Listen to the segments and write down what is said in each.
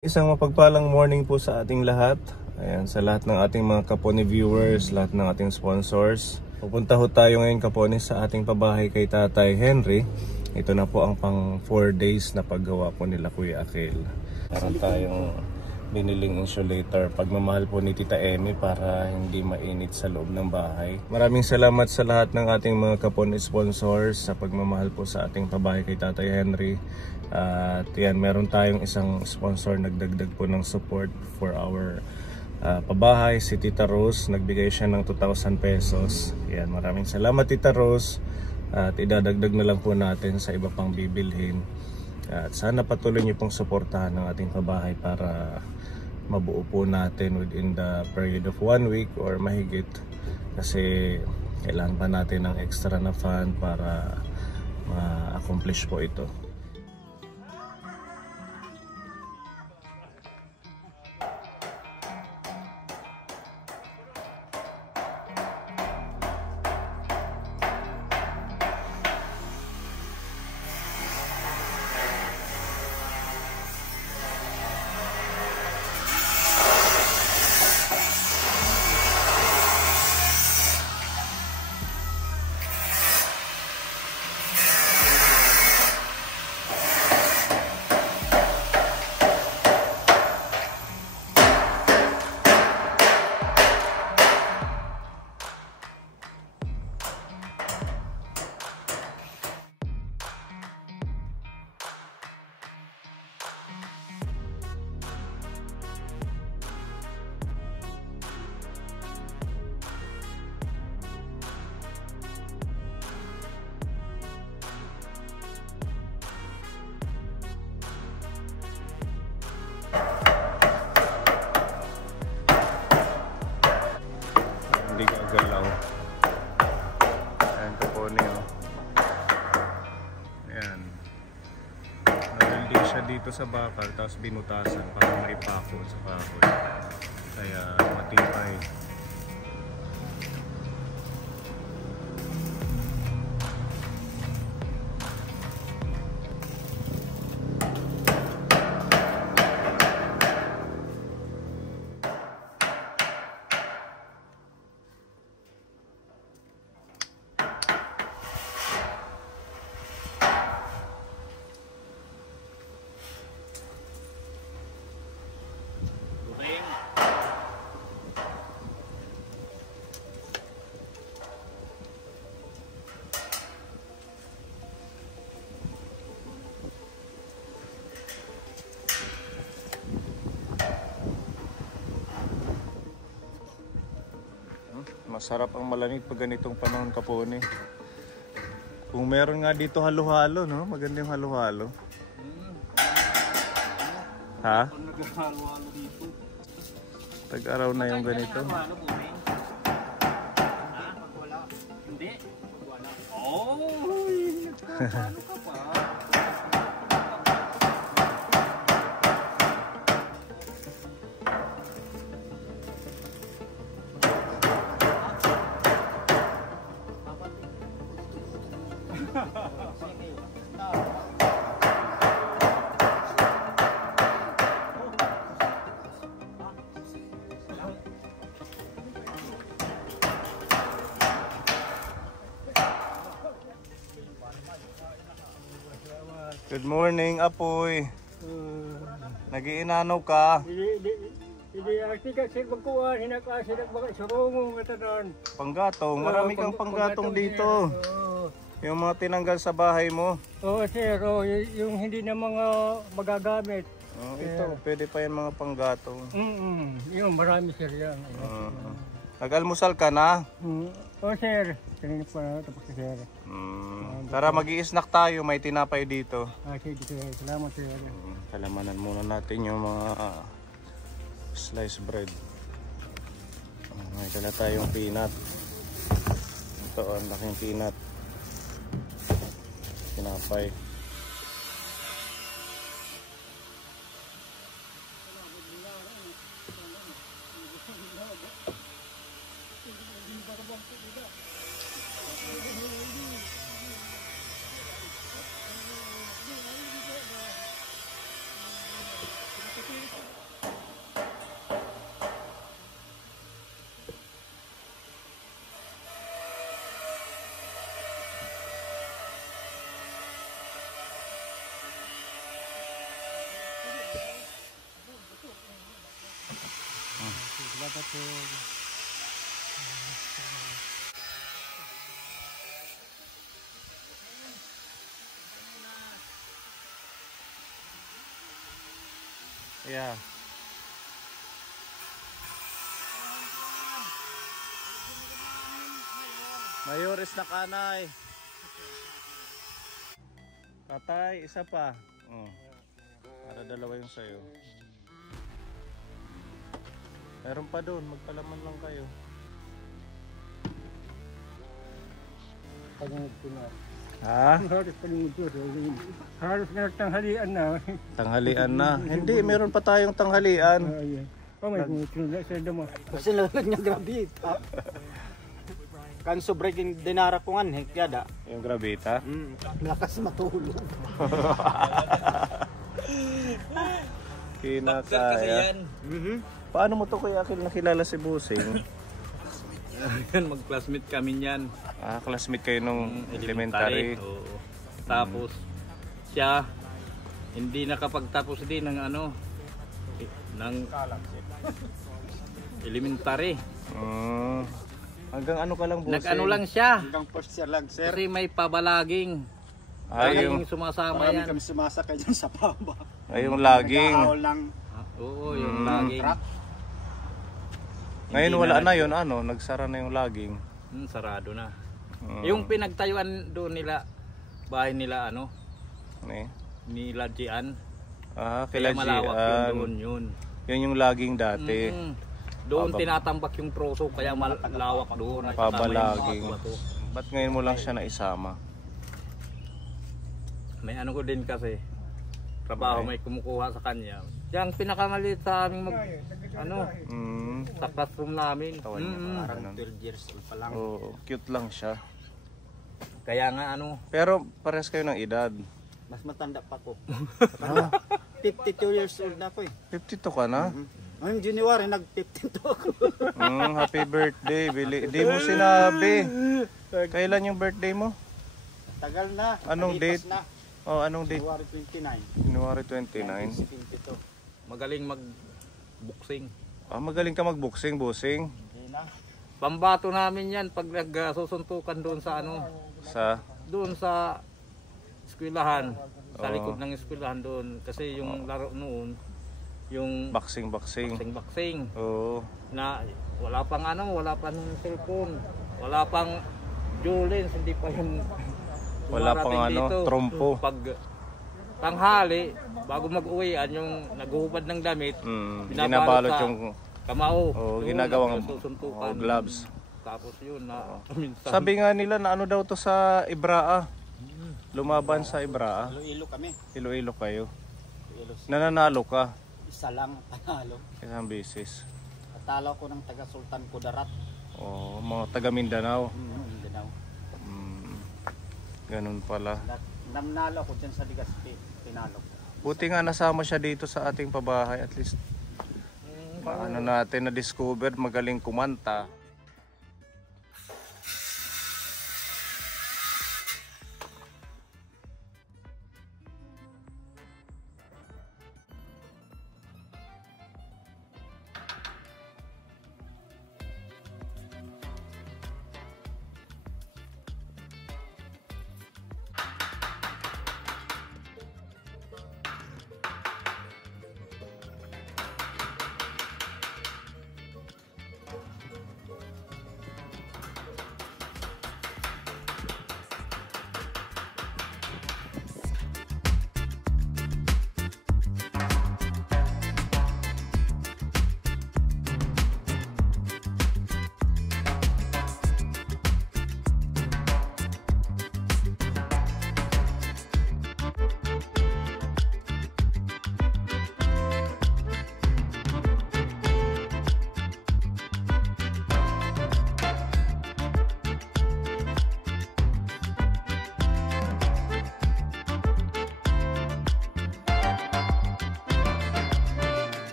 Isang mapagpalang morning po sa ating lahat. Ayan, sa lahat ng ating mga Kaponi viewers, lahat ng ating sponsors. Pupunta ho tayo ngayon Kaponi sa ating pabahay kay Tatay Henry. Ito na po ang pang 4 days na paggawa po nila Kuya Akil. Meron tayong biniling insulator, pagmamahal po ni Tita Emmy para hindi mainit sa loob ng bahay. Maraming salamat sa lahat ng ating mga Kaponi sponsors sa pagmamahal po sa ating pabahay kay Tatay Henry. At yan, meron tayong isang sponsor nagdagdag po ng support for our pabahay, si Tita Rose. Nagbigay siya ng 2,000 pesos. Yan, maraming salamat Tita Rose. At idadagdag na lang po natin sa iba pang bibilhin. At sana patuloy niyo pong suportahan ng ating pabahay para mabuo po natin within the period of 1 week or mahigit. Kasi kailangan pa natin ng extra na fund para ma-accomplish po ito. Hindi gagalaw. Ayan Kaponi oh. Ayan. Nagalding siya dito sa bakal tapos binutasan para maipako sa kahoy. Kaya matibay. Masarap ang malamig pag ganitong panahon Kaponi. Kung meron nga dito halo-halo, no? Maganda yung halo-halo. Ha? Tag-araw na yung ganito. Hindi. Oh, nagkakalo ka pa. Good morning, Apoy. Nagiinanaw ka. Hindi asti kasi magkuha, hinakasi nagbaka surungo nga tanan. Panggatong, marami kang panggatong dito. Yung mga tinanggal sa bahay mo. Oo sir, yung hindi na mga magagamit. Ito, pwede pa yung mga panggatong. Yung marami sir yan. Nag-almusal ka na? Oo sir, kanina pa na tapos sir. Tara, mag-i-snack tayo, may tinapay dito. Sige sir, salamat sir. Kalamanan muna natin yung mga sliced bread. May dala tayong peanut. Ito, ang laking peanut. Tinapay. Salamat po. Yeah. Mayores na kanay. Tatay, isa pa. Para dalawa yung sayo. Meron pa doon, magpalaman lang kayo. Pagod ko na. Ha? Halos pagod ko. Halos na tanghalian na. Tanghalian na. Hindi, meron pa tayong tanghalian. May kumutunod sa damo. Kasi lalag niya grabe. Kan sobrang dinara ko nga, kaya Yung grabita. lakas matulog. Kinakaya. Paano mo to Kuya Akil nakilala si Busing? Mag-classmate kami niyan. Classmate kayo nung elementary. Oo. Tapos siya hindi nakapagtapos din ng ng elementary. Hanggang ano ka lang Busing? Nag-ano lang siya. Hanggang first year lang, sir. Kasi may pabalaging. Yung Sumasama Marami yan. kami sumasakay dyan sa paba. yung laging. Nag-aahol lang. Oo, yung laging. Truck. Ngayon Hindi wala na na yun, nagsara na yung laging. Sarado na. Yung pinagtayuan doon nila, bahay nila nila Gian. Kila Kaya malawak Gian. yun doon. Yun yung laging dati. Doon tinatambak yung troso, kaya malawak doon. At saka may Pabalaging. mga bato. Ba't ngayon mo lang siya naisama? May ko din kasi trabaho may kumukuha sa kanya. Yang pinakamaliit sa aming sa classroom namin. Parang 12 years old pa lang. Cute lang siya. Kaya nga Pero pares kayo ng edad. Mas matanda pa ko. 52 years old na ako 52 ka na? Ngayong January, nag-52 ako. Happy birthday, Billy. Di mo sinabi. Kailan yung birthday mo? Tagal na. Anong Nalipas date? Na. Anong date? January 29. January 29. 1952. magaling mag-boxing. Magaling ka mag-boxing, Busing. Hindi na. Pambato namin yan pag nagsusuntukan doon sa doon sa eskwelahan. Sa likod ng eskwelahan doon. Kasi yung laro noon, yung Boxing. boxing. Oo. Na wala pang wala pang cellphone, wala pang Julens, hindi pa yung Wala pang dito. trompo. Pag tanghali, bago mag-uwian, yung naghuhubad ng damit, Binabalot yung kamao. ginagawang susuntukan. gloves. Tapos yun minsan. Sabi nga nila na daw to sa Ibraa. Lumaban sa Ibraa. Iloilo kami. Iloilo kayo. Iloilo. Nananalo ka. Isa lang panalo. Isang beses. Natalo ko ng taga Sultan Kudarat. Mga taga Mindanao. Mindanao. Ganun pala. Namnalo ko dyan sa Legazpi. Pinalo ko. Buti nga nasama siya dito sa ating pabahay. At least paano natin na-discover magaling kumanta.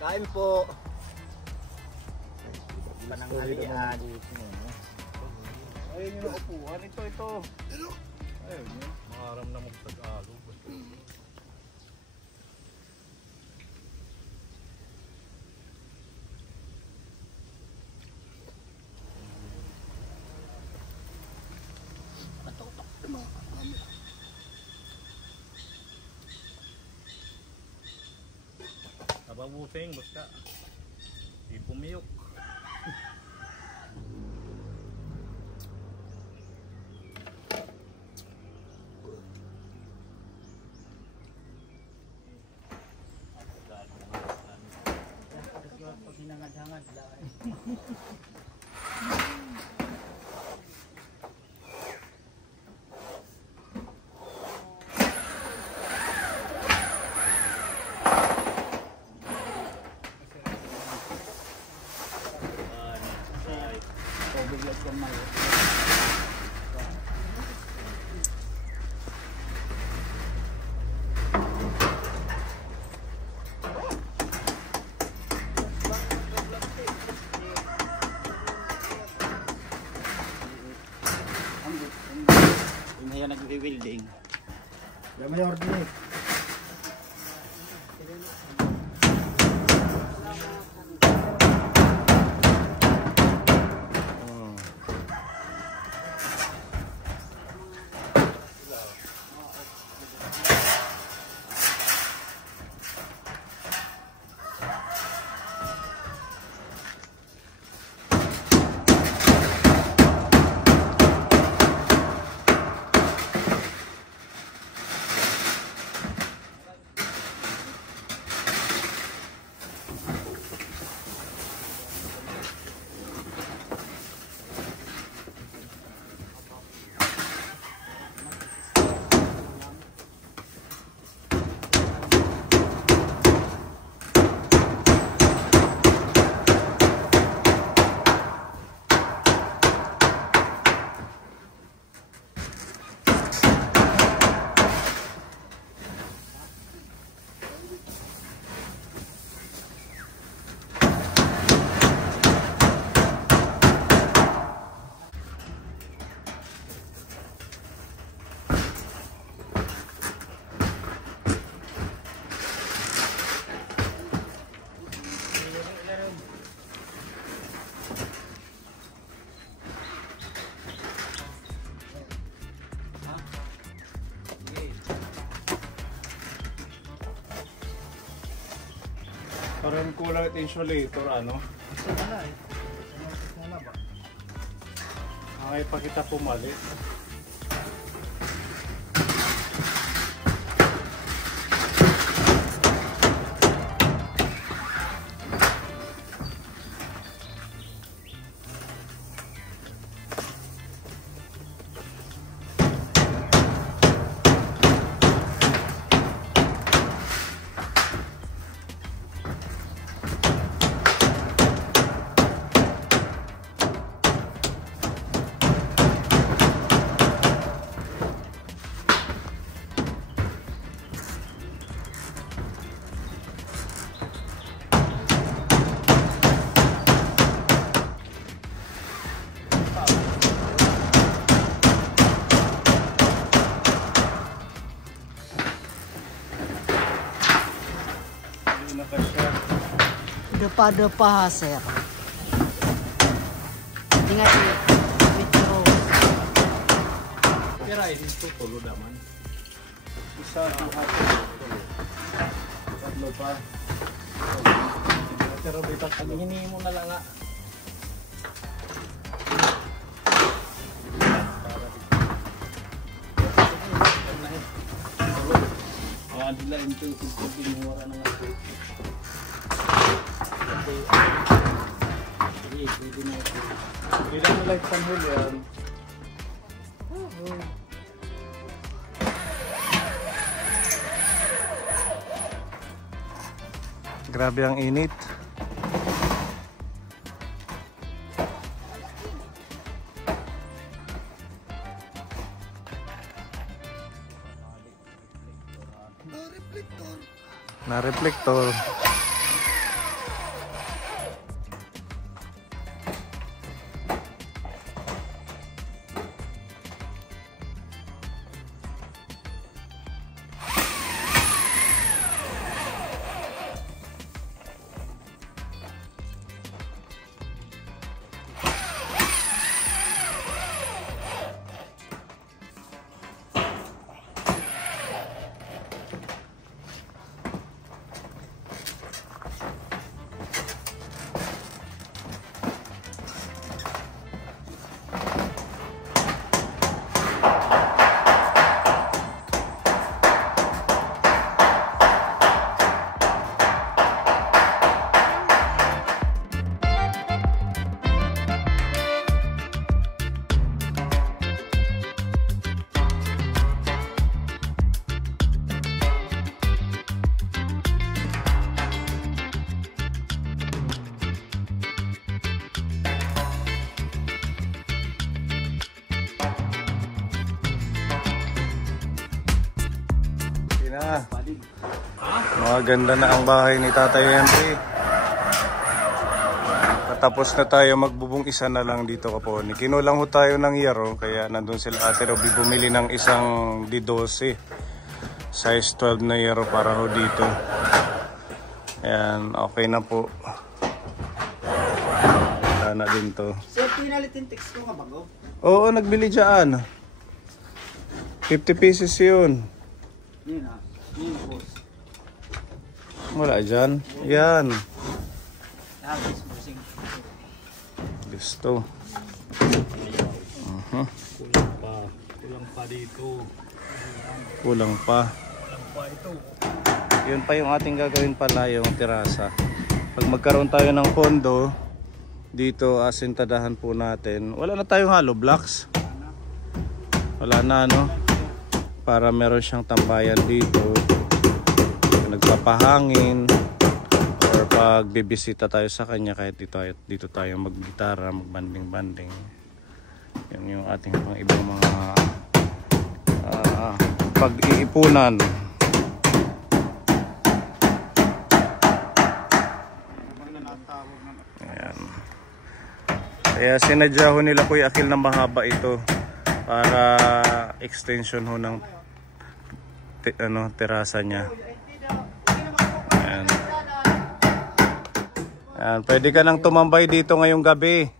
Kain po. Pananghalian. Ayun yung upuan. Ito. Ayun yun. Maharam na magtag-alog. Ababusing, basta. Di pumiyok. Yung nag-welding. Yan may order eh. Parang kulang ito insulator, ano? Ay, pa kita pumalit. Depa-depa sir. Ingat ni metro. Pero ini itu tulo daman. Isa, tatlo pa. Pero bitak Ang hini mo na lang nga. Adila into pinuwara na nga. Hindi lang like panhul yan. Grabe ang init. Na reflector. Maganda na ang bahay ni Tatay Henry. Tapos na tayo, magbubong isa na lang dito Kaponi. Kinulang ho tayo ng yero, kaya nandun sila Ate Roby bumili ng isang D12. Size 12 na yero para ho dito. Ayan, okay na po. Wala na din to. Sir, pinalit yung text ko nga bago? Oo, nagbili dyan. 50 pieces yun. Yun ha. Yun boss. Wala dyan. Yan. Gusto. Kulang pa dito. Kulang pa. Yun pa yung ating gagawin pala, yung terasa. Pag magkaroon tayo ng pondo, dito asintadahan po natin. Wala na tayong hollow blocks. Wala na, no? Para meron siyang tambayan dito. Nagpapahangin. Or pag bibisita tayo sa kanya, kahit dito tayo maggitara, magbanding-banding. Yan yung ating pang ibang mga pag-iipunan. Ayan. Kaya sinadya ho nila Kuya Akil na mahaba ito para extension ho ng terasa niya. Ayan. Ayan, pwede ka nang tumambay dito ngayong gabi.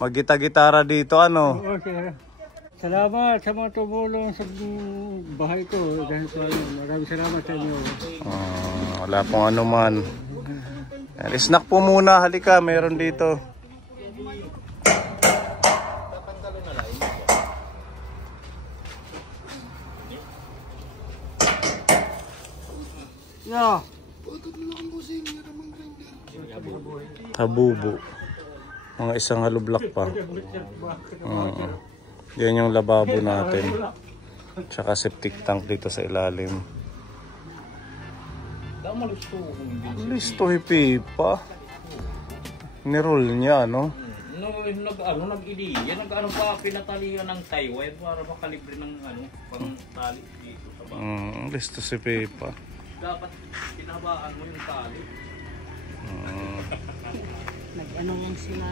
Maggita-gitara dito, ano? Oo, sir. Salamat sa mga tumulong sa bahay ko. Dahil po, maraming salamat sa inyo. Wala pong ano man. Ayan, snack po muna, halika, meron dito. Yeah. Tabubo. Mga isang halublak pa. Yan yung lababo natin. Tsaka septic tank dito sa ilalim. Listo hipipa. Niroll niya, no? Nag-iliya, nag-ano pa, pinatalian ng Taiwan para makalibre ng pang tali dito sa baba. Listo si Pipa. Dapat pinabaan mo yung tali. Nag-ano yan sila.